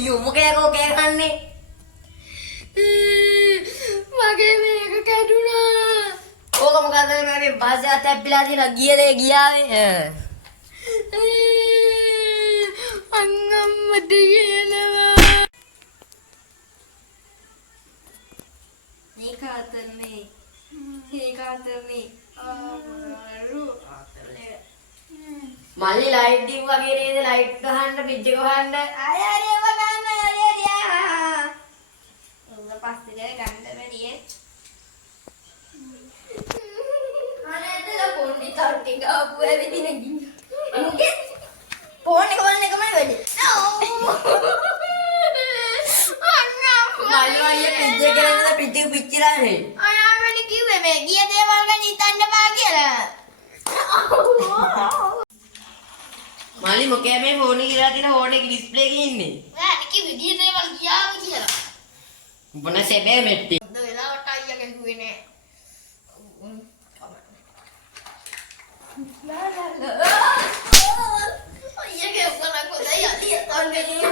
You මොකද කෝකේ කන්නේ? මගේ මේක කැඩුනා. ඕක මොකද මගේ බාසය තැප්පිලා තියෙන ගියලේ ගියාවේ. අංගම්මට කියනවා. මේක අතරනේ. මල්ලි ලයිට් ඩිම් වගේ නේද ලයිට් ගහන්න පිජ් එක වහන්න. අය ඒව ගන්න අය. උඹ පස්සේ ගන්න බැරියේ. අනේදලා පොඩි තරටි ගාපු ඇවිදින ගින්න. මුගේ ෆෝන් එක බලන එකමයි වෙන්නේ. මල්ලි වගේ පිජ් එක කරලා පිජ් පිච්චිලා නේ. අයාමනි කිව්වේ මේ ගිය දේවල් ගැන හිතන්න බා කියලා. මල්ලි මොකෑ මේ ෆෝන් එකේ ඉරලා තියෙන ෆෝන් එකේ ඩිස්ප්ලේ එකේ ඉන්නේ. ඔයා කිව්වේ ගිය දේවල් ගියාම කියලා. උඹන සෙබේ මෙට්ටි. හොඳ වෙලාවට අයියා ගැහුවේ නෑ. අයියාගේ උපර කොටයි අලිය තන්නේ.